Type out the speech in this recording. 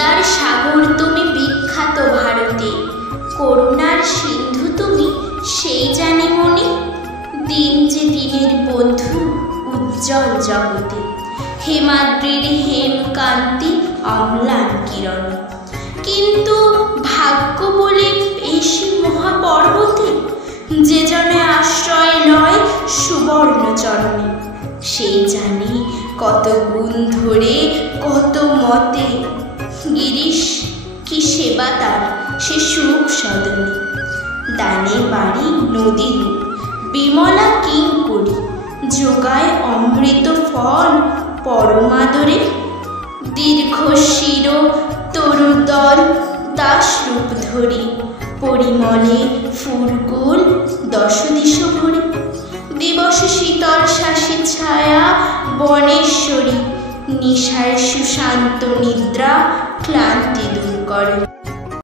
কবিতার সাগর তুমি বিখ্যাত ভারতে, করুণার সিন্ধু তুমি সেই জানে মনে। দিন যে দিনের বন্ধু উজ্জ্বল জগতে, হেমাদ্রির হেমকান্তি অম্লান কিরণ। কিন্তু ভাগ্য বলে বেশি মহাপর্বতে, যে জনে আশ্রয় লয় সুবর্ণ চরণে, সেই জানে কত গুণ ধরে কত মতে, গিরিশ কি সেবা তার সে সুখ সদনে। দানে বাড়ি নদী বিমলা কিঙ্করী, যোগায় অমৃত ফল পরমাদরে। দীর্ঘ শির তরুদল দাসরূপ ধরি, পরিমলে ফুলকুল দশদিশ ভরে। দিবস শীতল শাসী ছায়া বনেশ্বরী, নিশায় সুশান্ত নিদ্রা ক্লান্তি দূর করে।